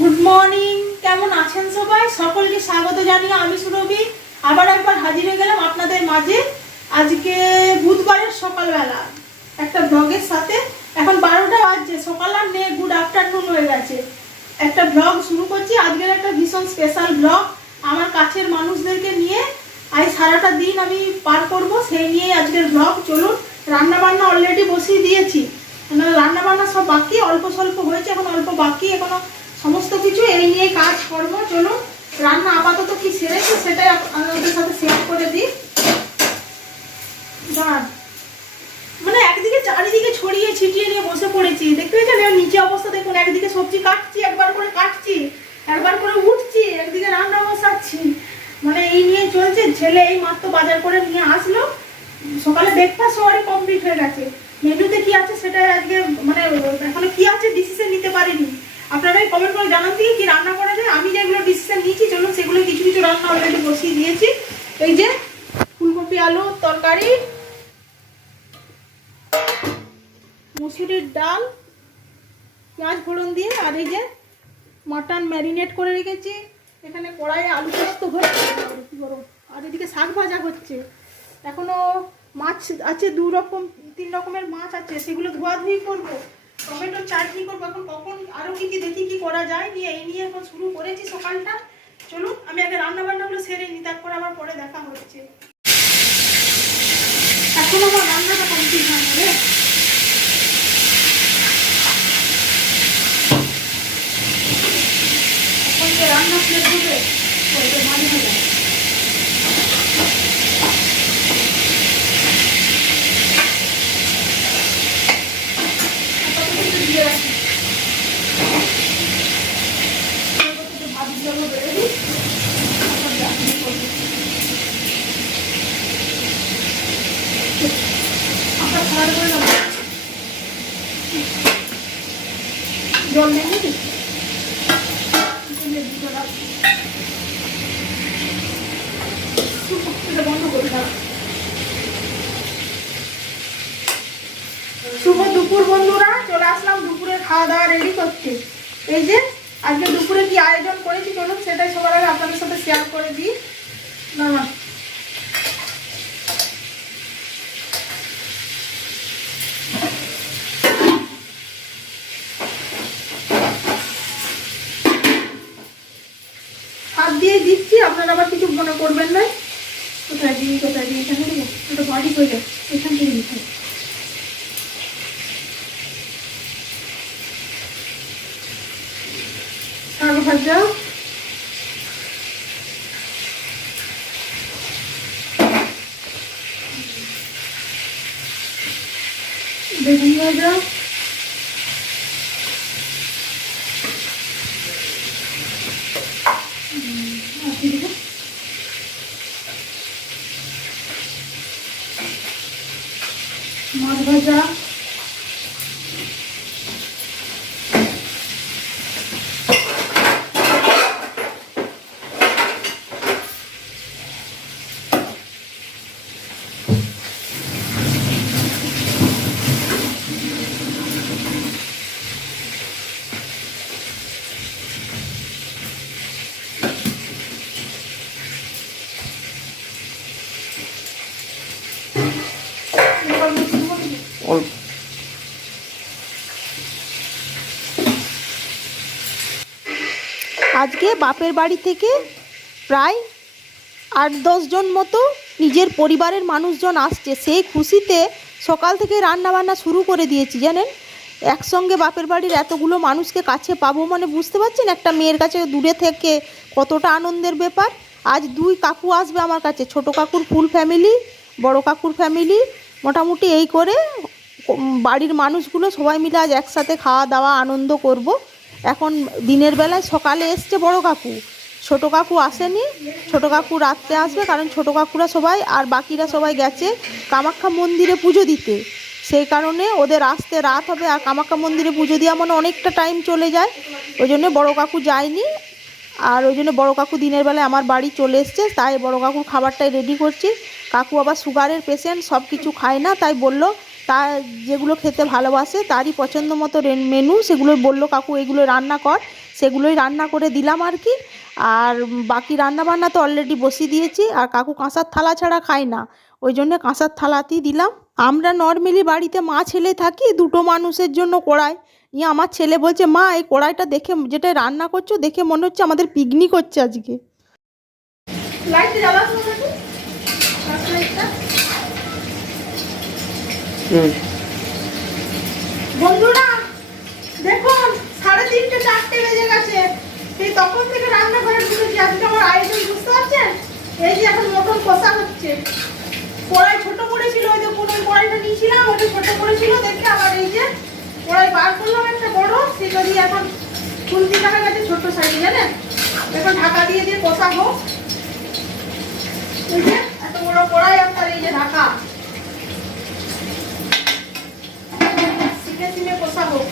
Good morning. কেমন আছেন সবাই? সকলকে স্বাগত জানিয়ে আমি সুরভি আবার একবার হাজির হয়ে গেলাম আপনাদের মাঝে। আজকে বুধবারের সকালবেলা একটা ব্লগের সাথে। এখন 12টা বাজছে, সকাল আর নেই, গুড আফটারনুন হয়ে গেছে। একটা ব্লগ শুরু করছি, আজকের একটা ভীষণ স্পেশাল ব্লগ আমার কাছের মানুষদেরকে নিয়ে। আজ সারাটা দিন আমি পার করব, সেই নিয়ে আজকের ব্লগ। চলুন, রান্না বান্না অলরেডি বসিয়ে দিয়েছি, রান্না বান্না সব বাকি, অল্প স্বল্প হয়েছে, এখন অল্প বাকি, এখনো সমস্ত কিছু এই নিয়ে কাজ করবো। চলুন, রান্না আপাতত কি সেরেছি সেটাই আপনাদের সাথে শেয়ার করে দিই। মানে একদিকে চারিদিকে ছড়িয়ে ছিটিয়ে নিয়ে বসে পড়েছি, দেখতে পেয়েছেন? এর নিচে অবস্থা দেখুন, একদিকে সবজি কাটছি, একবার করে কাটছি, একবার করে উঠছি, একদিকে রান্না বসাচ্ছি, মানে এই নিয়ে চলছে। ছেলে এই মাত্র বাজার করে নিয়ে আসলো, সকালে ব্রেকফাস্ট অলরেডি কমপ্লিট হয়ে গেছে। মেনুতে কি আছে সেটাই আজকে মানে এখনো কি আছে ডিসিশন নিতে পারিনি। আপনারাই কমেন্ট করে জানান দিয়ে কি রান্না করা যায়। আমি যেগুলো ডিসিশন নিয়েছি, চলুন সেগুলো কিছু কিছু রান্না অলরেডি বসিয়ে দিয়েছি। এই যে ফুলকপি আলু তরকারি, মুসুরির ডাল পেঁয়াজ ফোড়ন দিয়ে, আর এই যে মাটন ম্যারিনেট করে রেখেছি। এখানে কড়াইয়ে আলু পোস্ত হচ্ছে, আর এদিকে শাক ভাজা হচ্ছে। এখনো মাছ আছে, 3 রকমের মাছ আছে, সেগুলো ধোয়াধুয়ি করবো, টমেটোর চাটনি করবো। এখন কখন আরো কি কি দেখি কি করা যায় নিয়ে এই নিয়ে এখন শুরু করেছি সকালটা। চলুন আমি আগে রান্না বান্নাগুলো সেরে নিই, তারপর আবার পরে দেখা হচ্ছে। এখন আমার রান্নাটা কমপ্লিট হয়ে যাবে। এখন যে রান্না প্লেট হবে ওইটা ভালো হয়ে যায়। দিয়ে রাখি, ভাবির জন্য বেড়ে দিই, আমরা খাওয়ার করে নেবো। জল নেই নাকি? বন্ধ করে দাও। শুভ দুপুর বন্ধুরা, চলে আসলাম দুপুরে খাওয়া দাওয়া রেডি করতে। এই যে আজকে দুপুরে কি আয়োজন করেছি চলুন সেটাই সবার আগে আপনাদের সাথে শেয়ার করে দিই। না হাত দিয়ে দিচ্ছি, আপনারা আবার কিছু মনে করবেন না। কোথায় দিই এখানে দেবো, ওটা বাড়ি হয়ে যায়, এখান থেকে দিতে শাক ভাজা, বেগুন ভাজা, মাছ ভাজা, আজকে বাপের বাড়ি থেকে প্রায় 8-10 জন মতো নিজের পরিবারের মানুষজন আসছে। সেই খুশিতে সকাল থেকে রান্না বান্না শুরু করে দিয়েছি জানেন। একসঙ্গে বাপের বাড়ির এতগুলো মানুষকে কাছে পাবো মানে বুঝতে পারছেন একটা মেয়ের কাছে দূরে থেকে কতটা আনন্দের ব্যাপার। আজ 2 কাকু আসবে আমার কাছে, ছোট কাকুর ফুল ফ্যামিলি, বড় কাকুর ফ্যামিলি, মোটামুটি এই করে বাড়ির মানুষগুলো সবাই মিলে আজ একসাথে খাওয়া দাওয়া আনন্দ করব। এখন দিনের বেলায় সকালে এসছে বড় কাকু, ছোট কাকু আসেনি, ছোট কাকু রাত্রে আসবে, কারণ ছোট কাকুরা সবাই আর বাকিরা সবাই গেছে কামাখ্যা মন্দিরে পুজো দিতে। সেই কারণে ওদের আসতে রাত হবে, আর কামাখ্যা মন্দিরে পুজো দেওয়া মানে অনেকটা টাইম চলে যায়, ওই জন্য বড় কাকু যায়নি। আর ওই জন্য বড়ো কাকু দিনের বেলায় আমার বাড়ি চলে এসছে, তাই বড় কাকুর খাবারটাই রেডি করছি। কাকু আবার সুগারের পেশেন্ট, সব কিছু খায় না, তাই বলল তা যেগুলো খেতে ভালোবাসে তারই পছন্দ মতো মেনু সেগুলো বলল কাকু এগুলো রান্না কর। সেগুলোই রান্না করে দিলাম আর কি। আর বাকি রান্না বান্না তো অলরেডি বসিয়ে দিয়েছি। আর কাকু কাঁসার থালা ছাড়া খায় না, ওই জন্য কাঁসার থালাতেই দিলাম। আমরা নর্মালি বাড়িতে মা ছেলে থাকি, দুটো মানুষের জন্য কড়াই নিয়ে আমার ছেলে বলছে, মা এই কড়াইটা দেখে, যেটা রান্না করছো দেখে মনে হচ্ছে আমাদের পিকনিক হচ্ছে আজকে। লাইটটা জ্বালাস না নাকি? লাইটটা। বন্ধুরা দেখুন, 3:30 4টে বেজে গেছে। সেই তখন থেকে রান্নাঘরে ঢুকেছি। আজকে আমার আয়োজন বুঝতে পারছেন? এই যে এখন মটন কষা হচ্ছে। কড়াই ছোট করেছিল, ওই দেখুন ওই কড়াইটা নিয়েছিলাম, ওটা ছোট করেছিল দেখে আবার এই যে কড়াই বার করলাম একটা বড়, সেটা দিয়ে এখন খুন্তি টাকা গেছে ছোট সাইজে, জানেন? এখন ঢাকা দিয়ে দিয়ে কষা হোক। এই যে এত বড় কড়াই আপনার, এই যে ঢাকা সিমে সিমে কষা হোক।